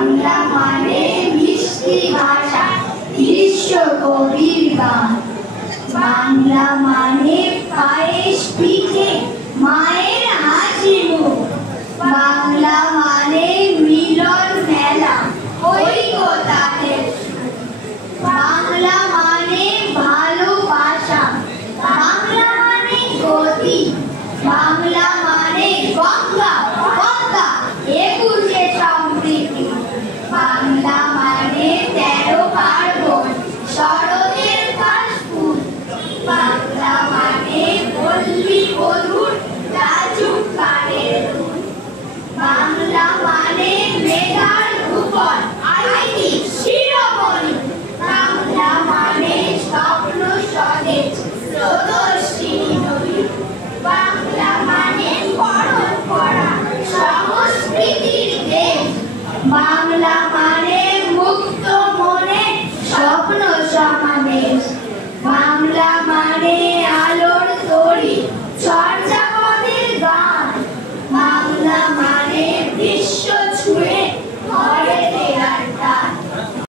বাংলা মানে মিষ্টি ভাষা, বিশ্ব কবির গান। বাংলা মানে পায়েস পিঠে, মায়ের হাসি মুখ। বাংলা মানে মিলন মেলা, ঐকতানের সুখ। বাংলা মানে ভালোবাসা, বাংলা মানে গতি। বাংলা মানে গঙ্গা গঙ্গা একুশে সমৃদ্ধি। বাংলা মানে 13 পার্বণ, শরতের কাশফুল। বাংলা মানে পল্লী বধুর লাজুক গানের ধুন। বাংলা মানে মেধার ভুবন, আইনি শিরোমণি। বাংলা মানে স্বপ্ন সতেজ, স্রোতস্বিনী নদী। বাংলা মানে পরম্পরা, সংস্কৃতির দেশ। বাংলা মানে মুক্ত মনে স্বপ্ন সমাবেশ। বাংলা মানে আলোর তরি, চর্যাপদের গান। বাংলা মানে বিশ্ব